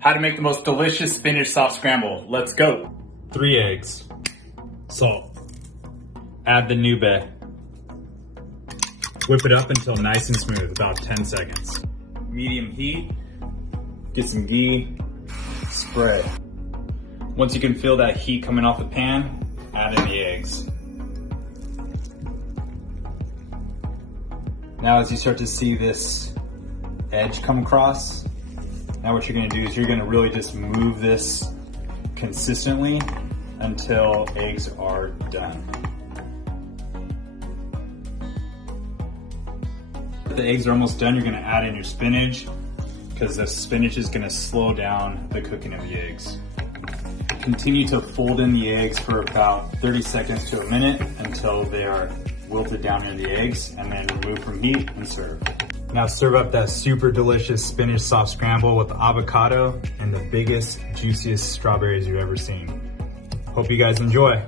How to make the most delicious spinach soft scramble. Let's go. 3 eggs, salt, add the nube, whip it up until nice and smooth, about 10 seconds. Medium heat, get some ghee, spread. Once you can feel that heat coming off the pan, add in the eggs. Now as you start to see this edge come across, now what you're gonna do is you're gonna really just move this consistently until eggs are done. If the eggs are almost done, you're gonna add in your spinach because the spinach is gonna slow down the cooking of the eggs. Continue to fold in the eggs for about 30 seconds to a minute until they are wilted down into the eggs, and then remove from heat and serve. Now serve up that super delicious spinach soft scramble with avocado and the biggest, juiciest strawberries you've ever seen. Hope you guys enjoy.